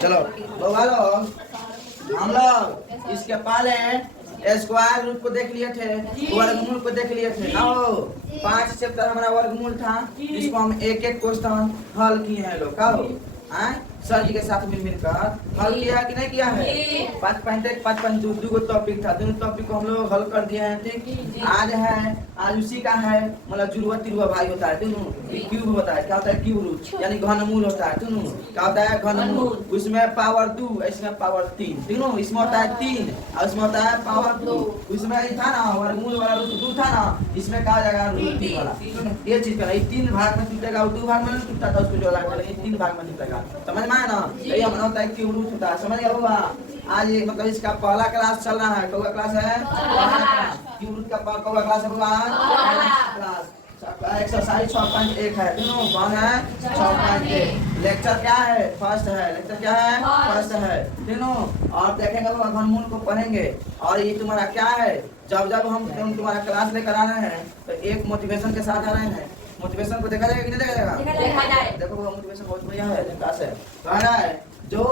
चलो बउआ लोग, हम लोग इसके पहले स्क्वायर रूट को देख लिए थे, वर्गमूल को देख लिए थे ना। 5 चैप्टर हमारा वर्गमूल था, जिसको हम एक एक क्वेश्चन हल किए हैं लोग। का सर जी के साथ मिलकर हल किया है कि नहीं किया है? 5 दो टॉपिक था, दोनों टॉपिक को हम लोग हल कर दिए हैं। ठीक, आज उसी का है, मतलब जुड़वा तिरुवा भाई होता है दोनों। क्यूब होता है, क्या होता है? क्यूब रूट यानी घनमूल होता है दोनों। क्या होता है? घनमूल। उसमें पावर 2, इसमें पावर 3, तीनों इसमें होता है 3 और इसमें होता है पावर 2। उसमें था ना वर्गमूल वाला रूट 2 था ना, इसमें कहा जाएगा रूट 3 वाला। ये चीज का 3 भाग में टूटेगा, 2 भाग में नहीं टूटता था, उसको जो अलग करेंगे 3 भाग में टूटेगा। समझ में आया ना? यही हमारा होता है क्यूब रूट होता है। समझ गया होगा? आज ये मतलब इसका पहला क्लास चल रहा है। कौन सा क्लास है? क्यूब रूट का कौन सा क्लास है? क्लास एक्सरसाइज 6.1 है तीनों। कौन है? 6.1। लेक्चर क्या है? फर्स्ट है। लेक्चर क्या है? फर्स्ट है तीनों। और देखेंगे घनमूल को पढ़ेंगे। और ये तुम्हारा क्या है? जब हम तुम्हारा क्लास लेकर आ रहे हैं तो एक मोटिवेशन के साथ आ रहे हैं। मोटिवेशन को देखा जाएगा कि नहीं देखा जाएगा? देखो वो मोटिवेशन बहुत बढ़िया है। क्लास है कह रहा है जो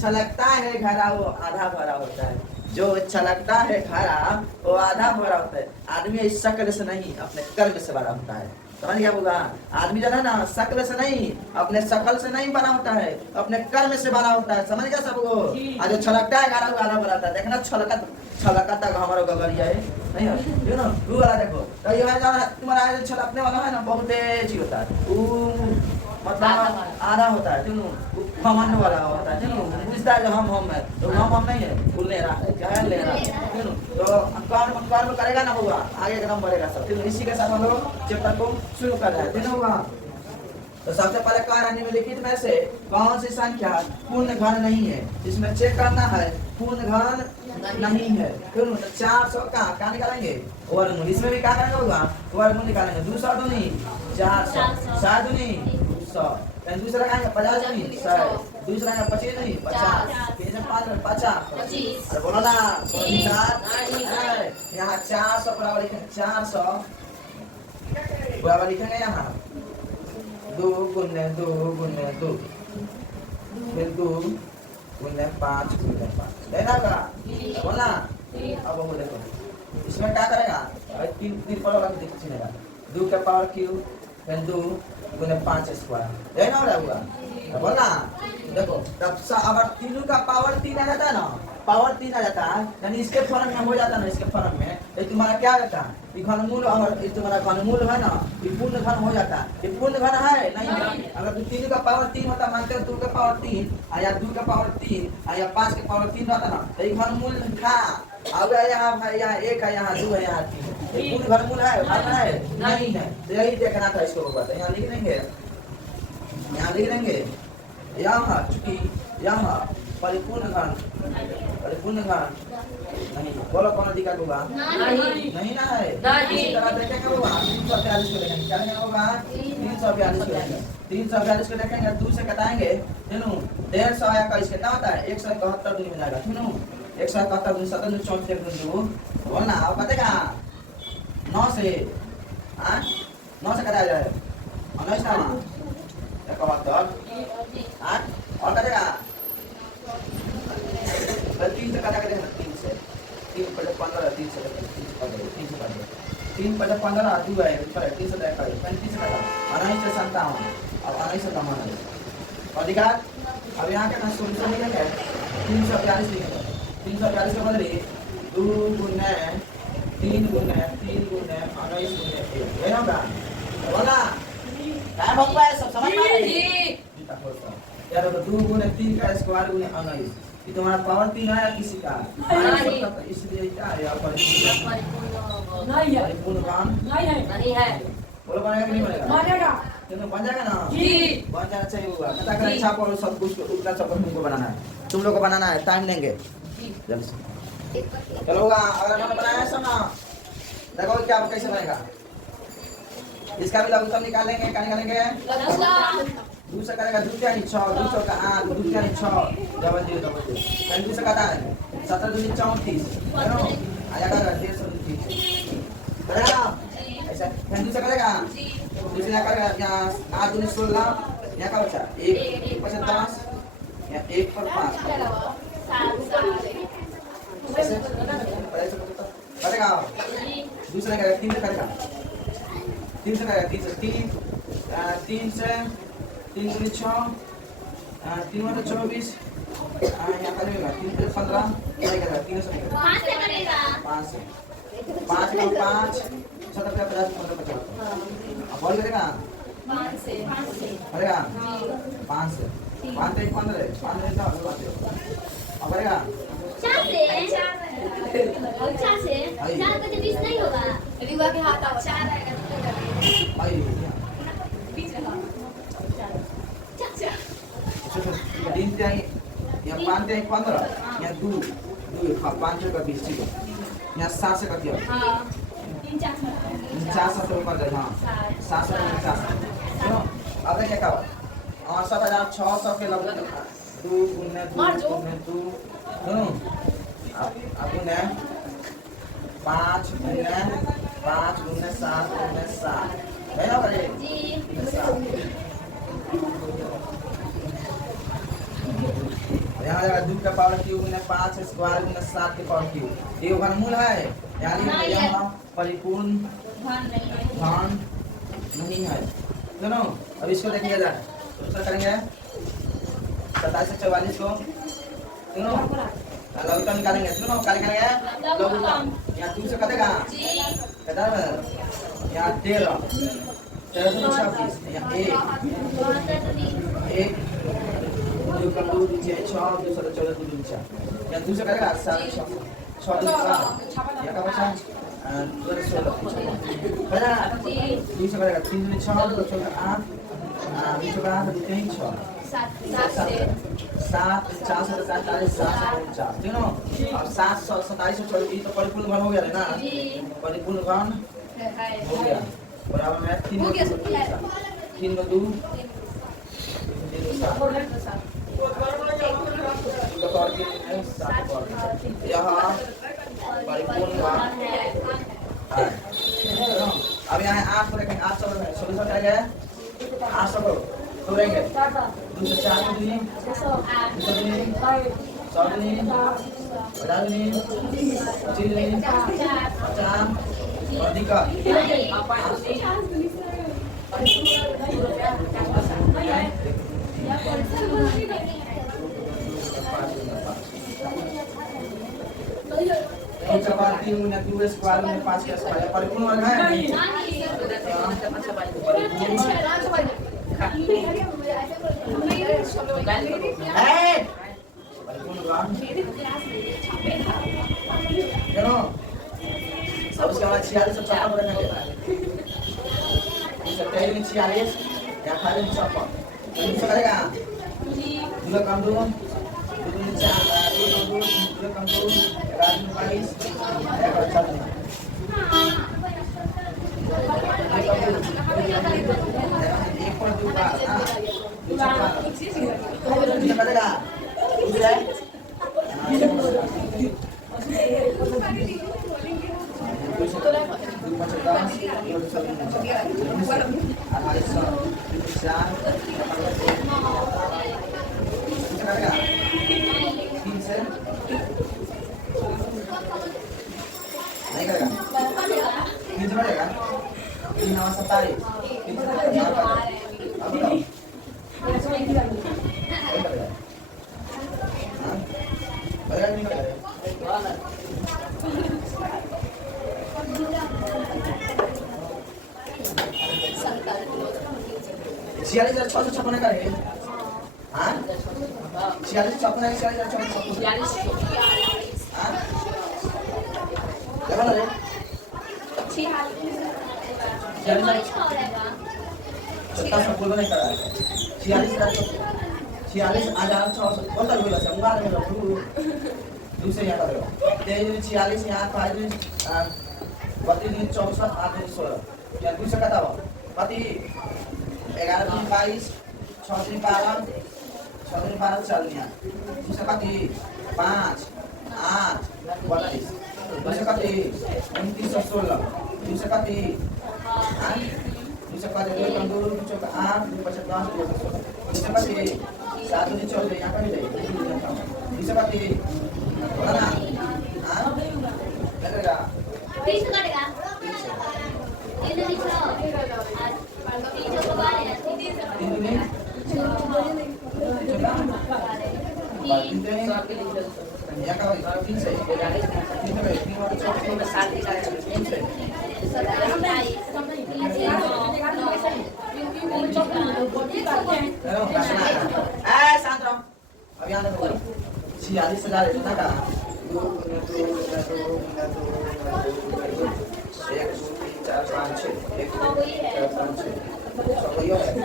छलकता है घड़ा वो आधा भरा होता है। जो छलकता है घड़ा वो आधा भरा होता है। आदमी इस शक्ल से नहीं अपने कर्म से बड़ा होता है। समझ गया होगा? आदमी जो है ना शक्ल से नहीं, अपने शकल से नहीं बना होता है, अपने कर्म से बना होता है। समझ गया सबको? आज जो छलकता है घड़ा वो आधा भरा होता है। देखना छलकता तक हमारा गगरिया है नहीं है, यू नो वो वाला देखो। तो ये है तुम्हारा जो छलकने वाला है ना बहुत तेज होता है, मतलब आधा होता है तीनों। घमंड वाला होता है तीनों। बुझता है जो हम है तो हम नहीं है, फूल ले रहा है क्या है, ले रहा है तीनों। तो कर्म करेगा ना होगा आगे एकदम बढ़ेगा सब तीनों। इसी के साथ हम लोग चैप्टर को शुरू कर रहे हैं तीनों होगा। तो सबसे पहले कहा निम्नलिखित में से कौन सी संख्या पूर्ण घन नहीं है? इसमें चेक करना है पूर्ण घन नहीं है। फिर 400 कहाँ निकालेंगे? वर्गमूल। इसमें भी क्या करेंगे होगा? वर्गमूल निकालेंगे। 200 दूनी 400, 7 दूनी 200, दूसरा लगाएंगे 50 दूनी 100, दूसरा 25 दूनी 50, 50। अरे बोलो ना यहाँ 400 बराबर लिखेंगे। 400 बराबर लिखेंगे यहाँ 2 गुने 2 गुने 2, फिर 2 गुने 5 गुने 5 लेना का बोलना। अब वो देखो इसमें क्या करेगा? 3 पर लगा के चलेगा। 2 का पावर क्यूब, फिर 2 गुने 5 स्क्वायर लेना होगा बोलना। देखो तब अगर 3 का पावर 3 आ जाता है ना, पावर 3 आ जाता है यानी इसके फॉर्म में हो जाता है ना। इसके फॉर्म में ये तुम्हारा क्या रहता है? घनमूल। अगर तुम्हारा घनमूल है ना ये पूर्ण घन हो जाता है। ये पूर्ण घन है नहीं। अगर 3 का पावर 3 होता, मानते हो 2 का पावर 3 या 2 का पावर 3 या 5 का पावर 3 रहता ना तो ये घनमूल था। अब यहाँ 1 है, यहाँ 2 है, यहाँ 3 है। पूर्ण घनमूल है नहीं है। तो यही देखना था इसको होगा। तो यहाँ लिख देंगे, यहाँ लिख देंगे यहाँ चूंकि यहाँ परिपूर्ण घन नहीं। बोलो कौन अधिकार होगा? नहीं ना है। इसी तरह देखेंगे होगा 342 को देखेंगे। क्या लेना होगा? 342 को देखेंगे। 342 को देखेंगे 2 से कटाएंगे तीनों। 150 आया का इसके क्या होता है? 171 दूनी में जाएगा तीनों। 171 दूनी 7 34 दूनी बोलना। अब कटेगा 9 से 9 से कटाया जाए 19 ना 71 और कटेगा 3 से काटा करेगा 3 से 3 पर 15 3 से 3 पर 15 2 है ऊपर 3 से देखा 35 से काटा 19 से 57 और 19 से 59 अधिकार। अब यहाँ के ना सोल्यूशन लिखेंगे 342 लिखेंगे। 342 के बदले 2 गुने 3 गुने 19 गुने 1 है ना बोला क्या होगा? सब समझ में आ रहा है यार? 2 गुने 3 का स्क्वायर गुने 19 ये तुम्हारा पावर 3 आया किसी का? इसलिए क्या है परिपूर्ण घन नहीं है। बोलो बनेगा कि नहीं बनेगा? बन जाएगा ना जी। बन जाना चाहिए होगा। अच्छा पढ़ो सब कुछ उतना सब तुमको बनाना है, तुम लोग को बनाना है। टाइम लेंगे जल्दी से। चलो होगा अगर हमने बनाया है सब ना देखो क्या कैसे बनेगा। इसका भी लघुत्तम निकालेंगे। क्या निकालेंगे? 2 से करेगा 2 क्या 6, 2 का 8, 2 क्या 6 डबल 0 फिर 2 से काटा है 17 दूनी 34 है ना आ जाएगा 150 करेगा ऐसा। फिर 2 से करेगा दूसरा करेगा यहाँ 8 दूनी 16 यहाँ का बचा 1 5 10 यहाँ 1 पर 5 ऐसे करेगा। दूसरा करेगा 3 से करेगा 3 से करेगा 3 से 3 से 3 दूनी 6 3 में 24 यहाँ करेगा 3 से 15 नहीं करेगा 3 से नहीं करेगा 5 से 5 में 5 70 50 50 अब बोल करेगा 5 से करेगा 5 से 5 से 15 5 से अब करेगा 4 से 4 का तो 20 नहीं होगा रिवा के हाथ आओ 4 आएगा भाई बीच में तीन त्याई यहाँ 5 त्याई 15 यहाँ 2 5 का 20 ठीक है यहाँ 7 से करती है हां 3 4 50 ऊपर जाए हाँ 7 से 50 सुनो अब क्या कहो और 7,600 के लगभग 2 गुने 2 सुनो अब गुने 5 गुने 5 गुने 7 गुने 7 है ना करे जी यहाँ जाएगा 2 का पावर क्यूब गुने 5 स्क्वायर गुने 7 के पावर क्यूब ये वर्गमूल है यानी यहाँ परिपूर्ण घन नहीं है सुनो अब इसको देखिए जाए दूसरा करेंगे 27 से 44 को सुनो लघुत्तम निकालेंगे सुनो क्या निकालेंगे लघुत्तम यहाँ 2 से कटेगा कितना यहाँ 13 से 26 यहाँ 1 2 का 2 नीचे 6 2 से 14 2 नीचे यहाँ 2 से करेगा 7 6 2 यहाँ का बचा 16 करेगा 2 से करेगा 3 में 6 2 से 8 2 से 8 2 3 6 7 4 से 47 7 ठीक है अब 7 27 से ये तो परिपूर्ण घन हो गया ना परिपूर्ण घन हो गया बराबर में 3 में 2 यहाँ परिपूर्ण घन अब यहाँ 8 को देखेंगे 800 सोल्यूशन क्या है 800 को तोड़ेंगे 2 से 4 में 2 से 2 स्क्वायर में 5 का स्क्वायर परिपूर्ण वर्ग है अब उसके बाद 46 से 54 बढ़ने के बाद 46 या 56 तो करेगा 2 कम 2 2 कम 2 22 नहीं करेगा 3 से बढ़ेगा 3 9 27 3 से बढ़ेगा अब बताओ नहीं करेगा नहीं करेगा 46,656 करेंगे हाँ 46,656 हाँ क्या बोल रहे 46,656 बोल नहीं कर रहा है 46,656 बोलता है बोला संगार में लोग दूसरे यहाँ करेगा 46 यहाँ 5 32 64 8 16 या दूसरा कहता हो पति 11 22 6 12 6 12 चल गया दूसरा पति 5 8 32 दूसरा पति 29 16 दूसरा पति दूसरा पति 2 कम 2 8 2 10 दूसरा पति सात बजे चल जाए यहाँ पर जाए इसे बात ही बोला ना हाँ लगेगा 30 कटेगा ये तो लिखो आज 3 को बारे 3 दिन यहाँ का 3 से 3 में 3 वाले छोटे छोटे 7 3 से शांत रहो अभी आने को 46,000 इतना का 1 2 3 4 5 6 1 2 4 5 6 सब वही है 3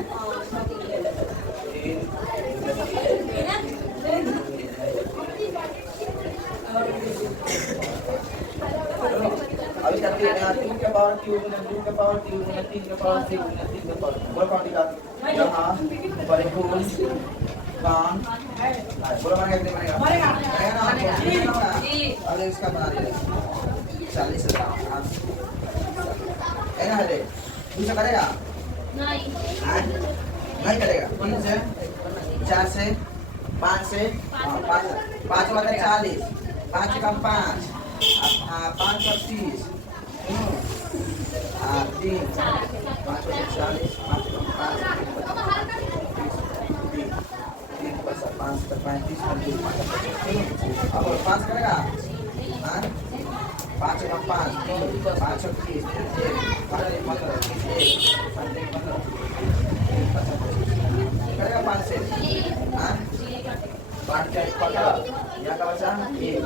अभी तक 3 के पावर क्यूब 2 के पावर क्यूब 3 के पावर क्यूब 3 के पावर बोलो कौन दिखा यहाँ परिपूर्ण कान बोलो बनेगा बनेगा ना अरे इसका बना दिया 40,000 है ना हले दूसरा करेगा नहीं करेगा 3 से 4 से 5 से 5 वाला 40 5 कम 5 5 और 30 3 5 और 40 5 कम 5 5 तक 35 अब 5 करेगा 5 कम 5 5 और 30 करेगा 5 से 5 क्या पकड़ा यहाँ का बचा 1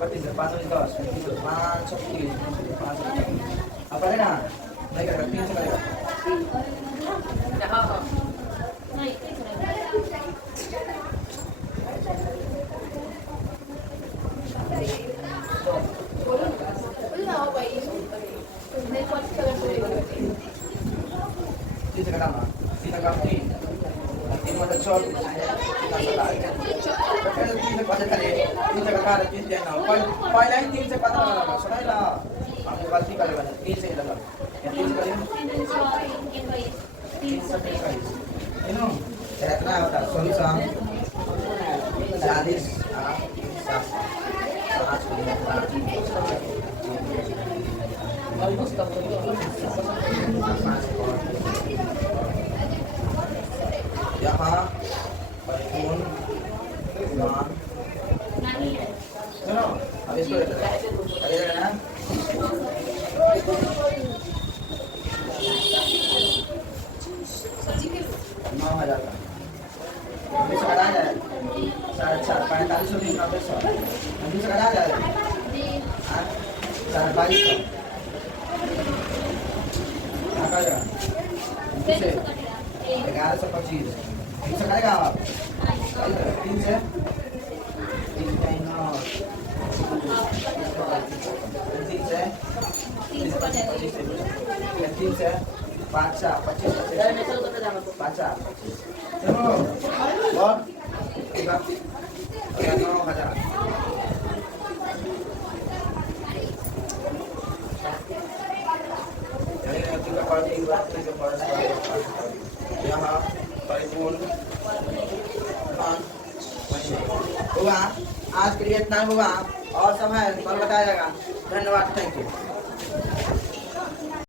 25 5 10 5 30 5 अब करेगा नहीं करेगा 3 से करेगा तीन से कटाना 3 का 3 मतलब 4 3 से पता करे 3 से कटा 3 देना पहले ही 3 से पता लगा सुना ला हमने गलती कर लिया 3 से लगा 3 से करें 3 से 25 इनो कितना होता है सॉल्यूशन 40 यहाँ परिपूर्ण सुनो अब इसको करेगा ना 9,000 का इससे कटा जाए 4.5 45 दिन का पैसा इससे कटा जाए 22,000 का जाएगा इससे 1125 इससे करेगा आप 3 से 3 से 5 25 5 चलो और 9,000 यहाँ परिपूर्ण हुआ आज के लिए इतना हुआ और समय कल बताया जाएगा धन्यवाद थैंक यू।